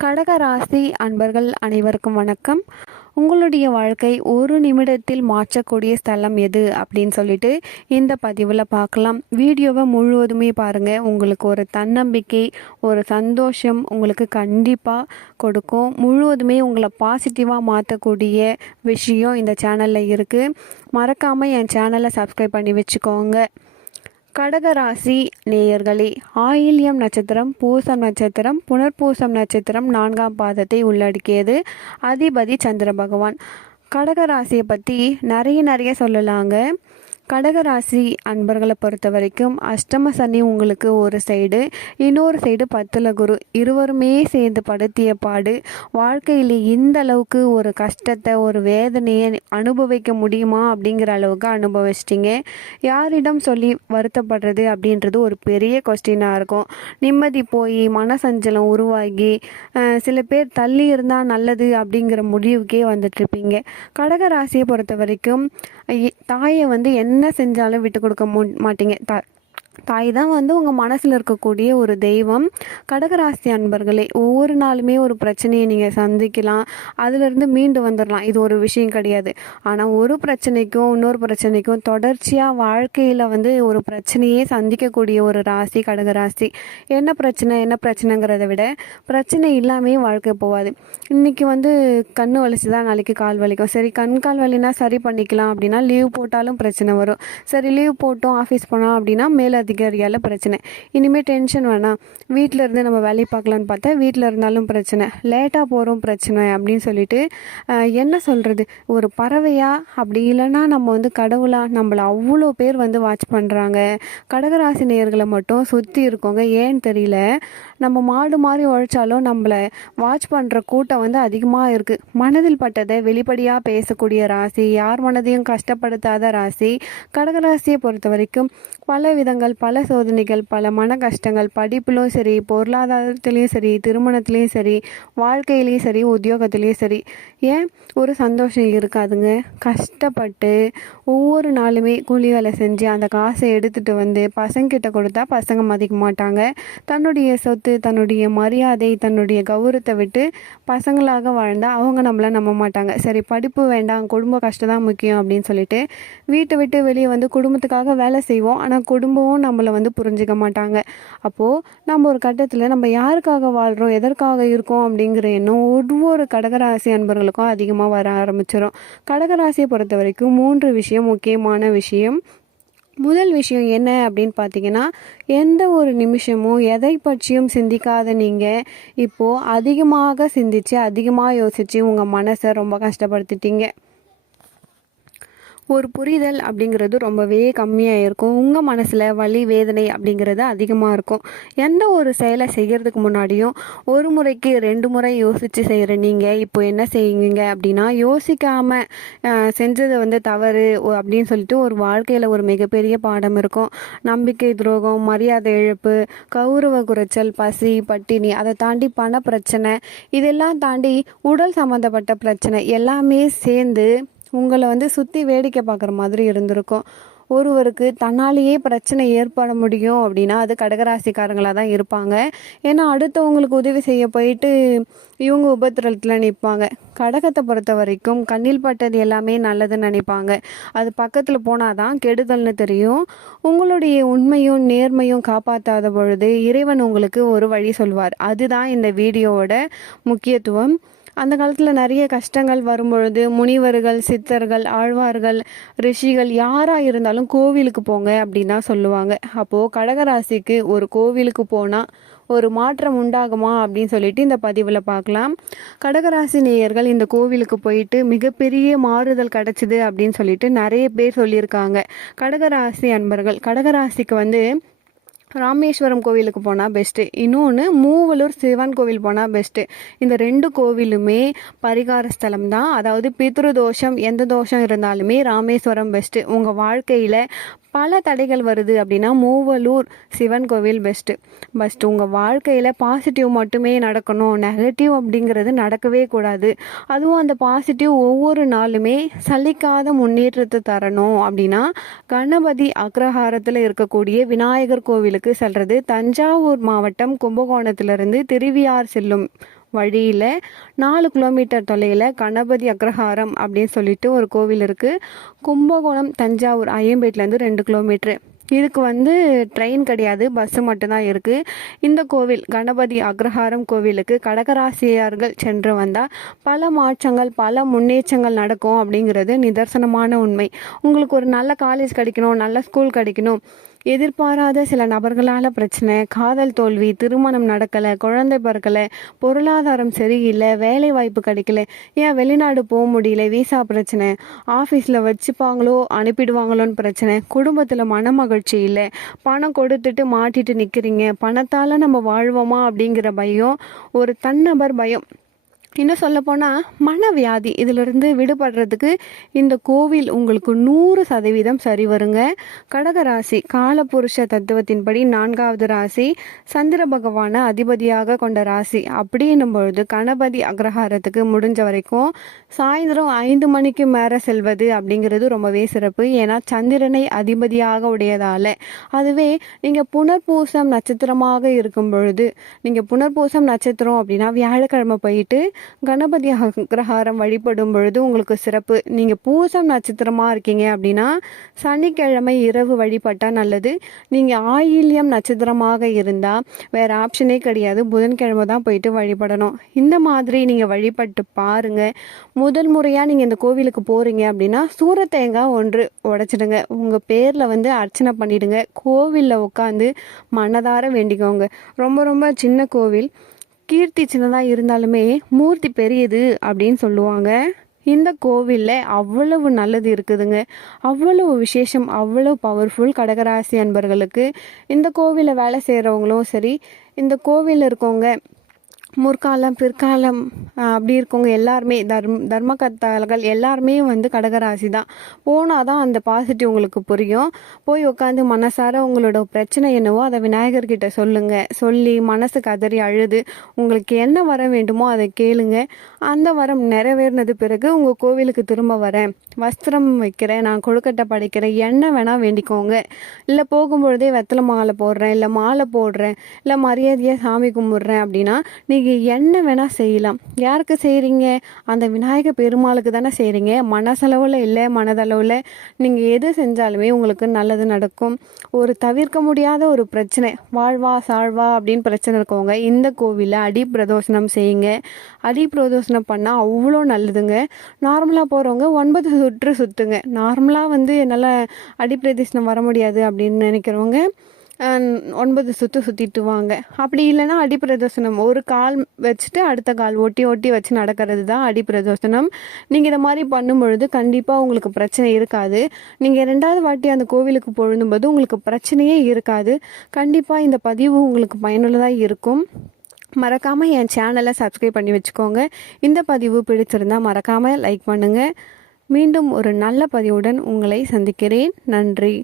கடக ராசி அன்பர்கள் அனைவருக்கும் வணக்கம். உங்களுடைய வாழ்க்கை ஒரு நிமிடத்தில் மாற்றக்கூடிய ஸ்தலம் எது அப்படின்னு சொல்லிட்டு இந்த பதிவில் பார்க்கலாம். வீடியோவை முழுவதுமே பாருங்கள் உங்களுக்கு ஒரு தன்னம்பிக்கை ஒரு சந்தோஷம் உங்களுக்கு கண்டிப்பாக கொடுக்கும். முழுவதுமே உங்களை பாசிட்டிவாக மாற்றக்கூடிய விஷயம் இந்த சேனலில் இருக்குது மறக்காமல் என் சேனலை சப்ஸ்கிரைப் பண்ணி வச்சுக்கோங்க. கடகராசி நேயர்களே ஆயில்யம் நட்சத்திரம் பூசம் நட்சத்திரம் புனர்பூசம் நட்சத்திரம் நான்காம் பாதத்தை உள்ளடக்கியது அதிபதி சந்திர பகவான். கடகராசியை பற்றி நிறைய நிறைய சொல்லலாங்க. கடகராசி அன்பர்களை பொறுத்த வரைக்கும் அஷ்டம சனி உங்களுக்கு ஒரு சைடு இன்னொரு சைடு பத்துல குரு. இருவருமே சேர்ந்து படுத்திய பாடு வாழ்க்கையில் இந்த அளவுக்கு ஒரு கஷ்டத்தை ஒரு வேதனையை அனுபவிக்க முடியுமா அப்படிங்கிற அளவுக்கு அனுபவிச்சிட்டிங்க. யாரிடம் சொல்லி வருத்தப்படுறது அப்படின்றது ஒரு பெரிய கொஸ்டினாக இருக்கும். நிம்மதி போய் மனசஞ்சலம் உருவாகி சில பேர் தள்ளி இருந்தால் நல்லது அப்படிங்கிற முடிவுக்கே வந்துட்டுருப்பீங்க கடகராசியை பொறுத்த வரைக்கும் தாயை வந்து என்ன என்ன செஞ்சாலும் விட்டு கொடுக்க மாட்டீங்க. த தாய் தான் வந்து உங்கள் மனசில் இருக்கக்கூடிய ஒரு தெய்வம். கடகராசி அன்பர்களே ஒவ்வொரு நாளுமே ஒரு பிரச்சனையை நீங்கள் சந்திக்கலாம். அதிலிருந்து மீண்டு வந்துடலாம் இது ஒரு விஷயம் கிடையாது. ஆனால் ஒரு பிரச்சனைக்கும் இன்னொரு பிரச்சனைக்கும் தொடர்ச்சியாக வாழ்க்கையில் வந்து ஒரு பிரச்சனையே சந்திக்கக்கூடிய ஒரு ராசி கடகராசி. என்ன பிரச்சனை என்ன பிரச்சனைங்கிறத விட பிரச்சனை இல்லாமே வாழ்க்கை போகாது. இன்றைக்கி வந்து கண் வலிச்சு தான் நாளைக்கு கால் வலிக்கும். சரி கண் கால் வலினா சரி பண்ணிக்கலாம் அப்படின்னா லீவ் போட்டாலும் பிரச்சனை வரும். சரி லீவ் போட்டோம் ஆஃபீஸ் போனோம் அப்படின்னா மேலே அதிகாரியால் பிரச்சனை. இனிமேல் டென்ஷன் வேணாம் வீட்டில் இருந்து நம்ம வேலையை பார்க்கலான்னு பார்த்தா வீட்டில் இருந்தாலும் பிரச்சனை. லேட்டாக போகிறோம் பிரச்சனை அப்படின்னு சொல்லிட்டு என்ன சொல்கிறது ஒரு பறவையா? அப்படி இல்லைன்னா நம்ம வந்து கடவுளாக நம்மளை அவ்வளோ பேர் வந்து வாட்ச் பண்ணுறாங்க கடகராசி நேர்களை மட்டும் சுற்றி இருக்கோங்க ஏன்னு தெரியல. நம்ம மாடு மாதிரி உழைச்சாலும் நம்மளை வாட்ச் பண்ணுற கூட்டம் வந்து அதிகமாக இருக்குது மனதில் பட்டதை வெளிப்படையாக பேசக்கூடிய ராசி யார் மனதையும் கஷ்டப்படுத்தாத ராசி கடகராசியை பொறுத்த வரைக்கும் பல விதங்கள் பல சோதனைகள் பல மன கஷ்டங்கள் படிப்புலையும் சரி பொருளாதாரத்துலேயும் சரி திருமணத்துலேயும் சரி வாழ்க்கையிலையும் சரி உத்தியோகத்துலேயும் சரி. ஏன் ஒரு சந்தோஷம் இருக்காதுங்க? கஷ்டப்பட்டு ஒவ்வொரு நாளுமே கூலி வேலை செஞ்சு அந்த காசை எடுத்துகிட்டு வந்து பசங்கிட்ட கொடுத்தா பசங்க மதிக்க மாட்டாங்க. தன்னுடைய சொத்து தன்னுடைய மரியாதை தன்னுடைய கௌரவத்தை விட்டு பசங்களாக வாழ்ந்தால் அவங்க நம்மளை நம்ப மாட்டாங்க. சரி படிப்பு வேண்டாம் குடும்ப கஷ்டம் தான் முக்கியம் அப்படின்னு சொல்லிட்டு வீட்டை விட்டு வெளியே வந்து குடும்பத்துக்காக வேலை செய்வோம். ஆனால் குடும்பமும் நம்மளை வந்து புரிஞ்சிக்க மாட்டாங்க. அப்போது நம்ம ஒரு கட்டத்தில் நம்ம யாருக்காக வாழ்கிறோம் எதற்காக இருக்கோம் அப்படிங்கிற எண்ணம் ஒவ்வொரு கடகராசி அன்பர்களுக்கும் அதிகமாக வர ஆரம்பிச்சிடும் கடகராசியை பொறுத்த வரைக்கும் மூன்று விஷயம் முக்கியமான விஷயம். முதல் விஷயம் என்ன அப்படின்னு பார்த்தீங்கன்னா எந்த ஒரு நிமிஷமும் எதை பற்றியும் சிந்திக்காத நீங்கள் இப்போது அதிகமாக சிந்தித்து அதிகமாக யோசித்து உங்கள் மனசை ரொம்ப கஷ்டப்படுத்திட்டீங்க. ஒரு புரிதல் அப்படிங்கிறது ரொம்பவே கம்மியாக இருக்கும் உங்கள் மனசில் வலி வேதனை அப்படிங்கிறது அதிகமாக இருக்கும். எந்த ஒரு செயலை செய்கிறதுக்கு முன்னாடியும் ஒரு முறைக்கு ரெண்டு முறை யோசித்து செய்கிற நீங்கள் இப்போ என்ன செய்வீங்க அப்படின்னா யோசிக்காமல் செஞ்சது வந்து தவறு அப்படின்னு சொல்லிட்டு ஒரு வாழ்க்கையில் ஒரு மிகப்பெரிய பாடம் இருக்கும். நம்பிக்கை துரோகம் மரியாதை இழப்பு கௌரவ குறைச்சல் பசி பட்டினி அதை தாண்டி பண பிரச்சனை இதெல்லாம் தாண்டி உடல் சம்மந்தப்பட்ட பிரச்சனை எல்லாமே சேர்ந்து உங்களை வந்து சுற்றி வேடிக்கை பார்க்குற மாதிரி இருந்திருக்கும். ஒருவருக்கு தன்னாலேயே பிரச்சனை ஏற்பட முடியும் அப்படின்னா அது கடகராசிக்காரங்களாக தான் இருப்பாங்க. ஏன்னா அடுத்தவங்களுக்கு உதவி செய்ய போயிட்டு இவங்க உபத்திரத்தில் நிற்பாங்க கடகத்தை பொறுத்த வரைக்கும் கண்ணில் பட்டது எல்லாமே நல்லதுன்னு நினைப்பாங்க. அது பக்கத்தில் போனால் தான் கெடுதல்னு தெரியும். உங்களுடைய உண்மையும் நேர்மையும் காப்பாற்றாத பொழுது இறைவன் உங்களுக்கு ஒரு வழி சொல்வார். அதுதான் இந்த வீடியோவோட முக்கியத்துவம். அந்த காலத்தில் நிறைய கஷ்டங்கள் வரும்பொழுது முனிவர்கள் சித்தர்கள் ஆழ்வார்கள் ரிஷிகள் யாராக இருந்தாலும் கோவிலுக்கு போங்க அப்படின்னு தான் சொல்லுவாங்க. அப்போது கடகராசிக்கு ஒரு கோவிலுக்கு போனால் ஒரு மாற்றம் உண்டாகுமா அப்படின்னு சொல்லிட்டு இந்த பதிவில் பார்க்கலாம். கடகராசி நேயர்கள் இந்த கோவிலுக்கு போயிட்டு மிகப்பெரிய மாறுதல் கிடச்சிது அப்படின்னு சொல்லிட்டு நிறைய பேர் சொல்லியிருக்காங்க. கடகராசி அன்பர்கள் கடகராசிக்கு வந்து ராமேஸ்வரம் கோவிலுக்கு போனால் பெஸ்ட்டு இன்னொன்று மூவலூர் சிவன் கோவில் போனால் பெஸ்ட்டு இந்த ரெண்டு கோவிலுமே பரிகார ஸ்தலம் தான் அதாவது பித்ரு தோஷம் எந்த தோஷம் இருந்தாலுமே ராமேஸ்வரம் பெஸ்ட்டு உங்கள் வாழ்க்கையில் பல தடைகள் வருது அப்படின்னா மூவலூர் சிவன் கோவில் பெஸ்ட்டு பஸ்ட் உங்கள் வாழ்க்கையில் பாசிட்டிவ் மட்டுமே நடக்கணும். நெகட்டிவ் அப்படிங்கிறது நடக்கவே கூடாது. அதுவும் அந்த பாசிட்டிவ் ஒவ்வொரு நாளுமே சலிக்காத முன்னேற்றத்தை தரணும். அப்படின்னா கணபதி அக்ரஹாரத்தில் இருக்கக்கூடிய விநாயகர் கோவிலுக்கு செல்கிறது தஞ்சாவூர் மாவட்டம் கும்பகோணத்திலிருந்து திருவியார் செல்லும். வழியில் நாலு கிலோமீட்டர் தொலைவில் கணபதி அக்ரஹாரம் அப்படின்னு சொல்லிட்டு ஒரு கோவில் இருக்குது கும்பகோணம் தஞ்சாவூர் ஐயம்பேட்டிலேருந்து ரெண்டு கிலோமீட்ரு இதுக்கு வந்து ட்ரெயின் கிடையாது பஸ்ஸு மட்டும்தான் இருக்குது இந்த கோவில் கணபதி அக்ரஹாரம் கோவிலுக்கு கடகராசியார்கள் சென்று வந்தால் பல மாற்றங்கள் பல முன்னேற்றங்கள் நடக்கும் அப்படிங்கிறது நிதர்சனமான உண்மை. உங்களுக்கு ஒரு நல்ல காலேஜ் கிடைக்கணும் நல்ல ஸ்கூல் கிடைக்கணும். எதிர்பாராத சில நபர்களால் பிரச்சனை காதல் தோல்வி திருமணம் நடக்கலை குழந்தை பிறக்கலை பொருளாதாரம் சரியில்லை வேலை வாய்ப்பு கிடைக்கல ஏன் வெளிநாடு போக முடியல விசா பிரச்சனை ஆஃபீஸில் வச்சுப்பாங்களோ அனுப்பிடுவாங்களோன்னு பிரச்சனை குடும்பத்தில் மனமகிழ்ச்சி இல்லை பணம் கொடுத்துட்டு மாட்டிட்டு நிற்கிறீங்க பணத்தால் நம்ம வாழ்வோமா அப்படிங்கிற பயம் ஒரு தன்னபர் பயம். இன்னும் சொல்லப்போனால் மனவியாதி இதிலிருந்து விடுபடுறதுக்கு இந்த கோவில் உங்களுக்கு நூறு சதவீதம் சரி வருங்க. கடகராசி காலபுருஷ தத்துவத்தின்படி நான்காவது ராசி சந்திர பகவானை அதிபதியாக கொண்ட ராசி. அப்படின்னும் பொழுது கணபதி அக்ரஹாரத்துக்கு முடிஞ்ச வரைக்கும் சாயந்தரம் ஐந்து மணிக்கு மேலே செல்வது அப்படிங்கிறது ரொம்பவே சிறப்பு. ஏன்னா சந்திரனை அதிபதியாக உடையதால. அதுவே நீங்கள் புனர்பூசம் நட்சத்திரமாக இருக்கும் பொழுது நீங்கள் புனர்பூசம் நட்சத்திரம் அப்படின்னா வியாழக்கிழமை போயிட்டு கணபதி அக்ரஹாரம் வழிபடும் பொழுது உங்களுக்கு சிறப்பு. நீங்கள் பூசம் நட்சத்திரமாக இருக்கீங்க அப்படின்னா சனிக்கிழமை இரவு வழிபட்டால் நல்லது. நீங்கள் ஆயில்யம் நட்சத்திரமாக இருந்தால் வேறு ஆப்ஷனே கிடையாது. புதன்கிழமை தான் போயிட்டு வழிபடணும். இந்த மாதிரி நீங்கள் வழிபட்டு பாருங்கள் முதல் முறையாக நீங்கள் இந்த கோவிலுக்கு போகிறீங்க அப்படின்னா சூர தேங்காய் ஒன்று உடச்சிடுங்க. உங்கள் பேரில் வந்து அர்ச்சனை பண்ணிடுங்க. கோவிலில் உட்காந்து மனதார வேண்டிக்கோங்க. ரொம்ப ரொம்ப சின்ன கோவில். கீர்த்தி சின்னதாக இருந்தாலுமே மூர்த்தி பெரியது அப்படின்னு சொல்லுவாங்க. இந்த கோவிலில் அவ்வளவு நல்லது இருக்குதுங்க. அவ்வளவு விசேஷம் அவ்வளவு பவர்ஃபுல் கடகராசி அன்பர்களுக்கு. இந்த கோவிலில் வேலை செய்கிறவங்களும் சரி இந்த கோவிலில் இருக்கவங்க முற்காலம் பிற்காலம் அப்படி இருக்கவங்க எல்லாருமே தர்ம தர்மகர்த்தார்கள் எல்லாருமே வந்து கடகராசி தான் போனால் தான் அந்த பாசிட்டிவ் உங்களுக்கு புரியும். போய் உட்காந்து மனசார உங்களோட பிரச்சனை என்னவோ அதை விநாயகர்கிட்ட சொல்லுங்கள் சொல்லி மனசு கதறி அழுது உங்களுக்கு என்ன வரம் வேண்டுமோ அதை கேளுங்க. அந்த வரம் நிறைவேறினது பிறகு உங்கள் கோவிலுக்கு திரும்ப வரேன். வஸ்திரம் வைக்கிறேன் நான் கொழுக்கட்டை படைக்கிறேன். என்ன வேணால் வேண்டிக்கோங்க. இல்லை போகும்பொழுதே வெத்தலை மாலை போடுறேன் இல்லை மாலை போடுறேன் இல்லை மரியாதையாக சாமி கும்பிட்றேன் அப்படின்னா நீ நீங்கள் என்ன வேணால் செய்யலாம். யாருக்கு செய்கிறீங்க அந்த விநாயக பெருமாளுக்கு தானே செய்கிறீங்க மனசளவில் இல்லை மனதளவில். நீங்கள் எது செஞ்சாலுமே உங்களுக்கு நல்லது நடக்கும். ஒரு தவிர்க்க முடியாத ஒரு பிரச்சனை. வாழ்வா சாழ்வா அப்படின்னு பிரச்சனை இருக்கவங்க இந்த கோவிலில் அடி பிரதோஷனம் செய்யுங்க. அடி பிரதோஷனம் பண்ணால் அவ்வளோ நல்லதுங்க. நார்மலாக போகிறவங்க ஒன்பது சுற்று சுற்றுங்க நார்மலாக வந்து என்னால் அடி பிரதோஷனம் வர முடியாது அப்படின்னு நினைக்கிறவங்க ஒன்பது சுற்று சுற்றிட்டு வாங்க அப்படி இல்லைன்னா அடிப்பிரதோஷனம். ஒரு கால் வச்சுட்டு அடுத்த கால் ஒட்டி ஒட்டி வச்சு நடக்கிறது தான் அடிப்பிரதோஷனம். நீங்கள் இதை மாதிரி பண்ணும்பொழுது கண்டிப்பாக உங்களுக்கு பிரச்சனை இருக்காது. நீங்கள் ரெண்டாவது வாட்டி அந்த கோவிலுக்கு பொழுதும்போது உங்களுக்கு பிரச்சனையே இருக்காது. கண்டிப்பாக இந்த பதிவு உங்களுக்கு பயனுள்ளதாக இருக்கும். மறக்காமல் என் சேனலை சப்ஸ்கிரைப் பண்ணி வச்சுக்கோங்க. இந்த பதிவு பிடிச்சிருந்தால் மறக்காமல் லைக் பண்ணுங்கள் மீண்டும் ஒரு நல்ல பதிவுடன் உங்களை சந்திக்கிறேன். நன்றி.